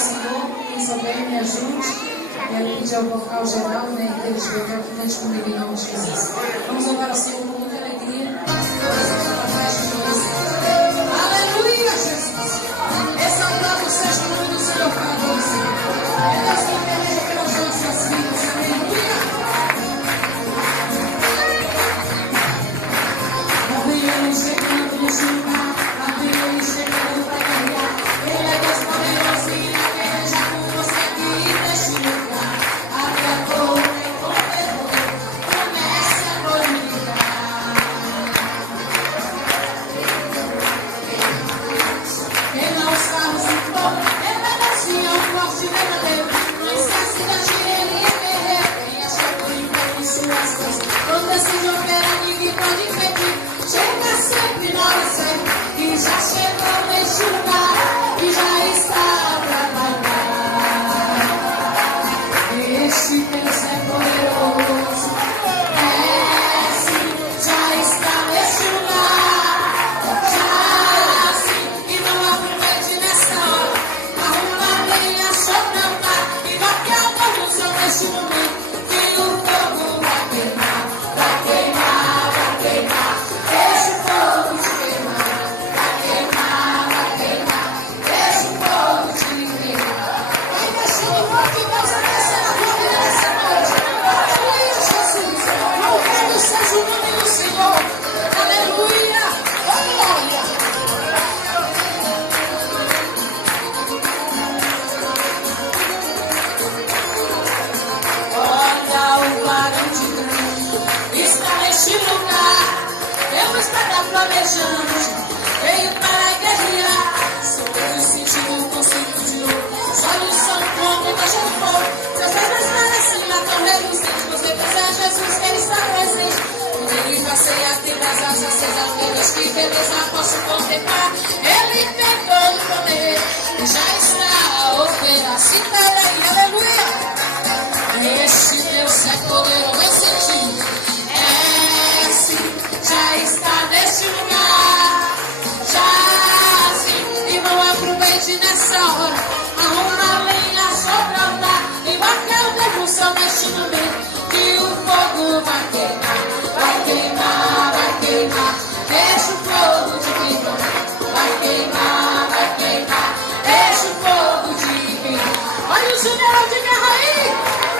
Senhor, quem souber, me ajude. Quero pedir ao vocal geral, né, que eles vejam aqui dentro comigo em nome de Jesus. Vamos louvar ao Senhor com muita alegria. Aleluia, Jesus. Exaltado seja o nome do Senhor para todos. É Deus que intercede pelas nossas vidas. Aleluia. A Ele chegando neste lugar. A Ele chegando para guerrear. Ele é Deus poderoso e a guerra já com você aqui neste lugar. Abre a boca e com terror comece a glorificar. Ele não está no setor, ele merecia um forte verdadeiro. Não esquece da ele é guerreiro. Quem acha por enquanto em suas mãos, quando decide operar, ninguém pode impedir. Chega sempre na hora certa, e já chegou neste lugar, e já está pra bailar. Este Deus é poderoso, sim, já está neste lugar, já sim, e não aproveite nessa hora, arruma a lenha sobre o altar, e vai a luz neste momento, que o fogo vai queimar, vai queimar, vai queimar, deixa o fogo te queimar, vai queimar, vai queimar, deixa o fogo te queimar. Vai deixando o fogo de Deus aquecer na tua vida nessa noite. Aleluia, Jesus. Louvado seja o nome do Senhor. Aleluia. Glória. Olha o varante grande está neste lugar. Eu estava planejando, veio para guerrear. Sou eu sentindo o conceito de ouro. Os olhos são como imagem do fogo. Seus pés parecem latão reluzente. Você pensa Jesus que ele está presente. Quando ele passeia, tem as asas acesas. Meu Deus, que beleza posso contemplar. Ele pegou o poder e já está a operar. Sinta ele aí, aleluia. Este Deus é poderoso, eu senti. Sim, já está neste lugar. Já sim, e não aproveite nessa hora. Arruma a lenha sobre o altar e marque a devoção neste momento. Que o fogo vai queimar, vai queimar, vai queimar. Deixa o fogo te queimar, vai queimar, vai queimar. Deixa o fogo te queimar. Olha o general de guerra aí.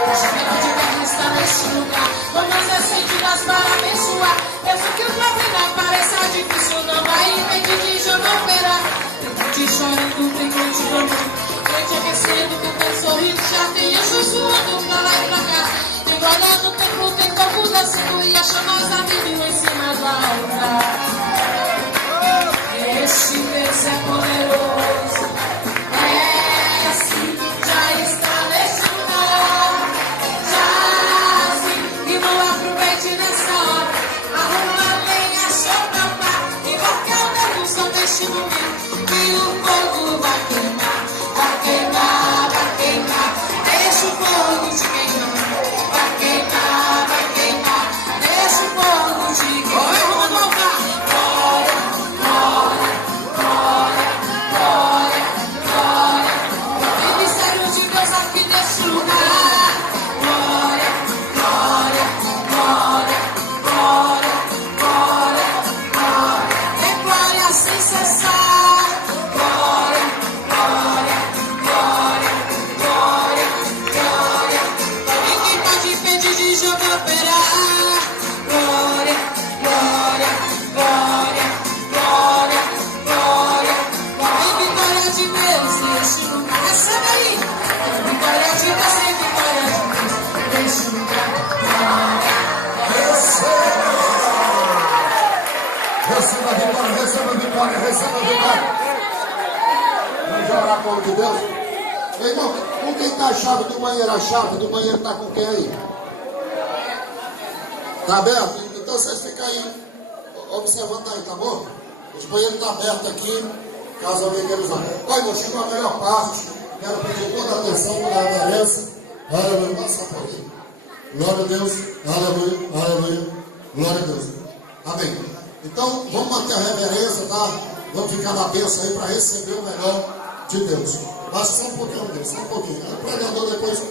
O general de guerra está neste lugar. Vamos acendidas para abençoar. Mesmo que o problema pareça difícil, não vai impedir de jogar operar. Tem crente chorando, tem crente clamando, crente aquecendo, cantando, sorrindo. Já tem anjos voando pra lá e pra cá. Tem glória no templo, tem corpo dançando e a chama da vida em cima do altar. Este Deus é poderoso. Sim, já está neste lugar. Já sim, e não aproveite nessa hora. Arruma a lenha sobre o altar e marque a devoção neste momento. Que o fogo vai queimar, vai queimar, vai queimar. Deixa o fogo te queimar, vai queimar, vai queimar. Deixa o fogo te queimar. Vamos louvar. Glória, glória, glória, glória, glória. Tem mistério de Deus aqui neste lugar. Glória, glória, glória, glória, glória, glória. É glória sem cessar. Glória, glória, glória, glória, glória. Ninguém pode impedir de jogar operar. Glória, glória, glória, glória, glória. Tem vitória de Deus neste lugar. Recebe aí. Tem vitória de Deus, tem vitória de Deus neste lugar. Receba a vitória, receba a vitória, receba a vitória. Vamos orar com o nome de Deus. Irmão, com quem está a chave do banheiro? A chave do banheiro está com quem aí? Está aberto? Então vocês ficam aí observando aí, tá bom? Os banheiros estão abertos aqui, caso alguém queira usar. Olha, irmão, chegou a melhor parte. Quero pedir toda a atenção, toda a reverência. Aleluia, passa por aí. Glória a Deus, aleluia, aleluia. Glória a Deus. Amém. Então, vamos manter a reverência, tá? Vamos ficar na bênção aí para receber o melhor de Deus. Basta só um pouquinho dele, só um pouquinho. O pregador depois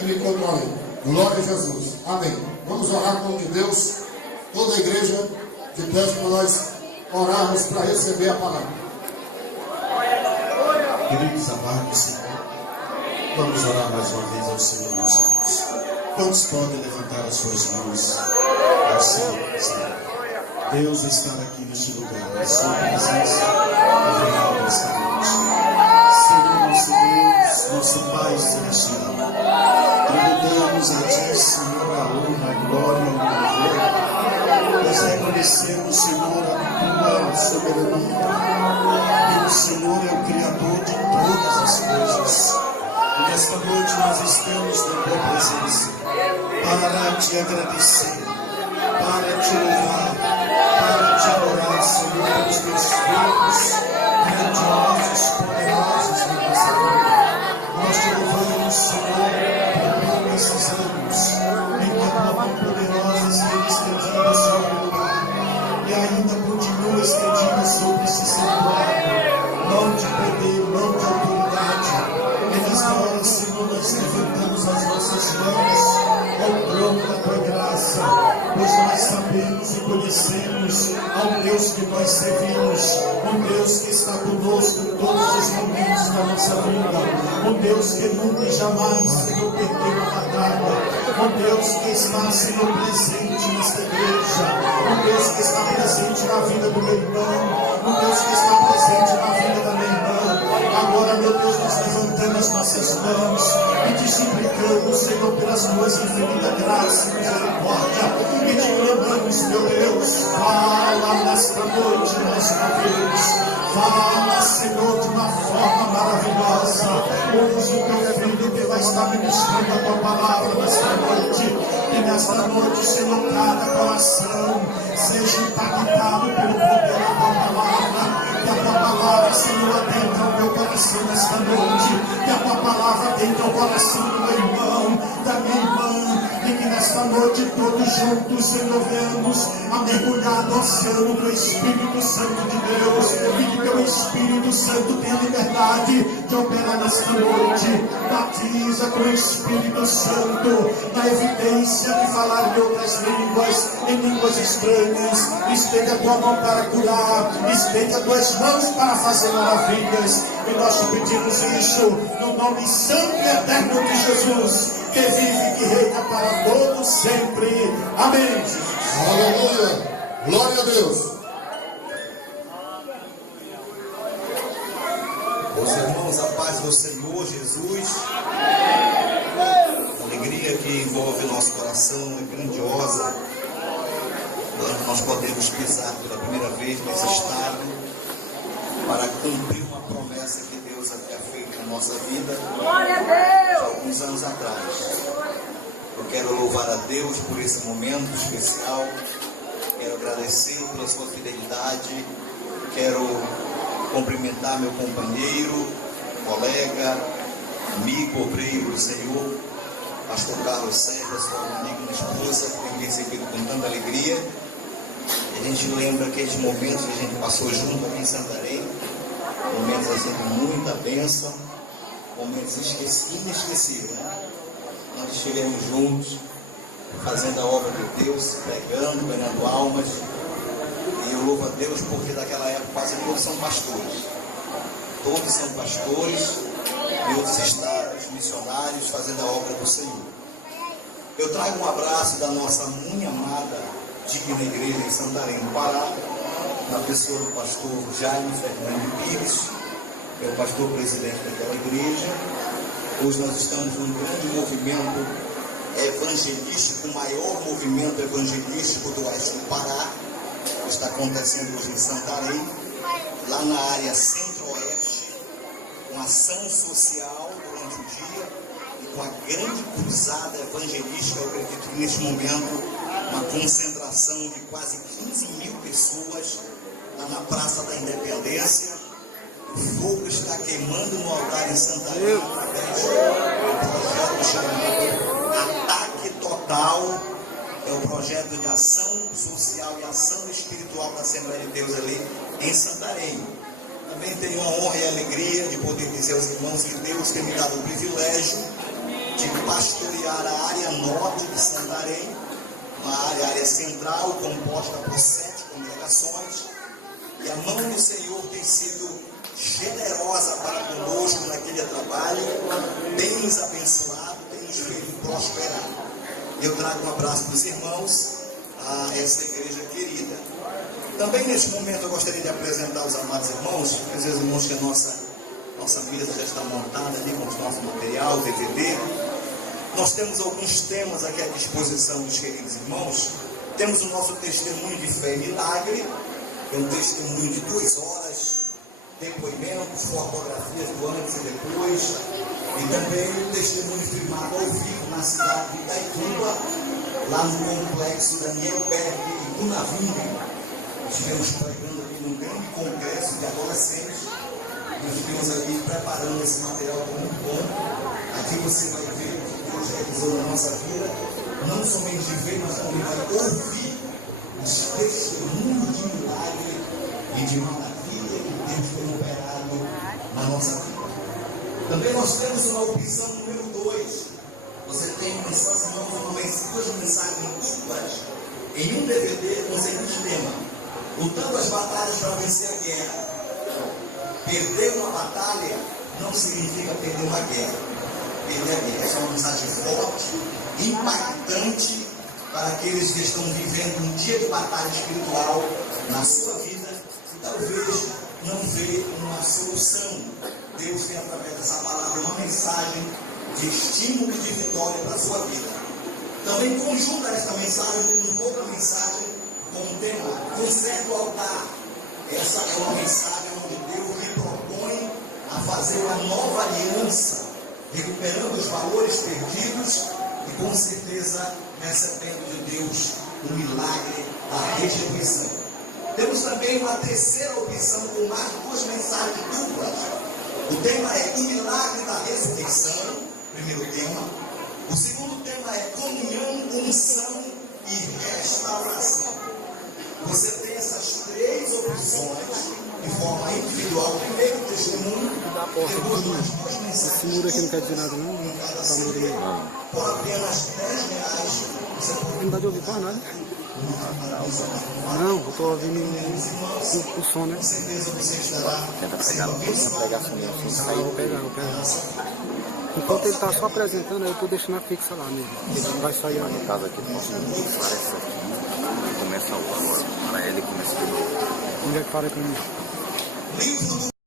ele encontrou ali. Glória a Jesus. Amém. Vamos orar no nome de Deus. Toda a igreja de pé para nós orarmos para receber a palavra. Queridos amados Senhor, vamos orar mais uma vez ao Senhor nosso Deus. Quantos podem levantar as suas mãos ao Senhor, Senhor? Deus está aqui neste lugar, a sua presença é real esta noite. Senhor nosso Deus, nosso Pai Celestial, tributamos a Ti, Senhor, a honra, a glória e o louvor. Nós reconhecemos, Senhor, a Tua soberania, que o Senhor é o Criador de todas as coisas. E nesta noite nós estamos na Tua presença para Te agradecer, para Te louvar, para Te adorar, Senhor, pelos Teus feitos grandiosos, poderosos na nossa vida. Nós Te louvamos, Senhor, por todos esses anos em que a Tua mão poderosa esteve estendida sobre o lugar e ainda continua estendida sobre esse santuário, não de poder, não de autoridade. E nesta hora, Senhor, nós levantamos as nossas mãos ao trono da Tua graça, pois nós sabemos e conhecemos ao Deus que nós servimos, um Deus que está conosco em todos os momentos da nossa vida, um Deus que nunca e jamais, Senhor, perdeu a batalha, um Deus que está, Senhor, presente nesta igreja, um Deus que está presente na vida do meu irmão, um Deus que está presente na vida da minha irmã. Agora, meu Deus, nós levantamos as nossas mãos e te suplicamos, Senhor, pelas Tuas infinitas graças e misericórdia, e te clamamos, meu Deus, fala nesta noite mais uma vez. Fala, Senhor, de uma forma maravilhosa. Usa o Teu Filho que vai estar ministrando a Tua palavra nesta noite. E nesta noite, Senhor, cada coração seja impactado pelo poder da Tua palavra. Que a Tua palavra, Senhor, adentre ao meu coração nesta noite. Que a Tua palavra adentre ao coração do meu irmão, da minha irmã. E que nesta noite todos juntos, Senhor, venhamos a mergulhar no oceano do Espírito Santo de Deus. E que Teu Espírito Santo tenha liberdade de operar nesta noite. Batiza com o Espírito Santo, na evidência de falar em outras línguas, em línguas estranhas. Estende a Tua mão para curar, estende as Tuas mãos para fazer maravilhas. E nós te pedimos isso no nome santo e eterno de Jesus, que vive e que reina para todos sempre. Amém. Aleluia. Glória a Deus. Meus irmãos, a paz do Senhor Jesus. A alegria que envolve nosso coração é grandiosa. Nós podemos pisar pela primeira vez nesse estado para cumprir uma promessa que Deus havia feito na nossa vida há alguns anos atrás. Eu quero louvar a Deus por esse momento especial. Quero agradecê-lo pela sua fidelidade. Quero cumprimentar meu companheiro, colega, amigo, obreiro do Senhor, pastor Carlos Sérgio, sua amiga, esposa, que tem recebido com tanta alegria. E a gente lembra aqueles momentos que a gente passou junto aqui em Santarém, momentos assim de muita bênção, momentos inesquecíveis, né? Nós estivemos juntos, fazendo a obra de Deus, pregando, ganhando almas. E eu louvo a Deus porque daquela época quase todos são pastores. Todos são pastores em outros estados, missionários, fazendo a obra do Senhor. Eu trago um abraço da nossa muito amada, digna igreja em Santarém, no Pará, na pessoa do pastor Jaime Fernando Pires, que é o pastor presidente daquela igreja. Hoje nós estamos num grande movimento evangelístico, o maior movimento evangelístico do oeste do Pará. Está acontecendo hoje em Santarém, lá na área centro-oeste, com ação social durante o dia e com a grande cruzada evangelística. Eu acredito que neste momento uma concentração de quase 15 mil pessoas lá na Praça da Independência. O fogo está queimando no altar em Santarém através do projeto chamado Ataque Total. É o projeto de ação social e ação espiritual da Assembleia de Deus ali em Santarém. Também tenho a honra e a alegria de poder dizer aos irmãos que Deus tem me dado o privilégio de pastorear a área norte de Santarém, uma área central composta por 7 congregações, e a mão do Senhor tem sido generosa para conosco naquele trabalho, tem nos abençoado, tem nos feito prosperar. Eu trago um abraço para os irmãos, a essa igreja querida. Também neste momento eu gostaria de apresentar os amados irmãos, às vezes irmãos que a nossa mesa já está montada ali com o nosso material, DVD. Nós temos alguns temas aqui à disposição dos queridos irmãos. Temos o nosso testemunho de fé e milagre, é um testemunho de 2 horas, depoimentos, fotografias do antes e depois, e também o testemunho filmado ao vivo na cidade de Itaituba, lá no complexo Daniel Berg e Cunavini. Estivemos pregando aqui num grande congresso de adolescentes, e estivemos aqui preparando esse material muito bom. Aqui você vai ver o que Deus realizou na nossa vida, não somente ver, mas também vai ouvir os testemunhos de milagre e de maravilha que Deus tem operado na nossa vida. Também nós temos uma opção número 2. Você tem em suas mãos 2 mensagens duplas em um DVD com o seguinte tema: lutando as batalhas para vencer a guerra. Perder uma batalha não significa perder uma guerra. Perder a guerra é uma mensagem forte, impactante para aqueles que estão vivendo um dia de batalha espiritual na sua vida e talvez não vê uma solução. Deus tem através dessa palavra uma mensagem de estímulo e de vitória para a sua vida. Também conjunta esta mensagem com outra mensagem com o tema Conserta o Altar. Essa é uma mensagem onde Deus lhe propõe a fazer uma nova aliança, recuperando os valores perdidos e com certeza recebendo de Deus o milagre da restituição. Temos também uma terceira opção com mais 2 mensagens duplas. O tema é o milagre da ressurreição, primeiro tema. O segundo tema é comunhão, unção e restauração. Você tem essas 3 opções de forma individual. Primeiro testemunho, depois mais 2 mensagens. Esse muro aqui não quer dizer nada, não? Tá muro mesmo. Por apenas R$10. Você pode... Não dá de ouvir quase nada. Não, eu tô ouvindo o som, né? Com certeza você estará sendo abençoado. Eu vou pegar. Enquanto ele tá só apresentando, eu tô deixando a fixa lá mesmo. Ele não vai sair No caso aqui do nosso mundo, parece aqui. Começa agora. Para ele começa de novo. Onde é que para comigo? Livro do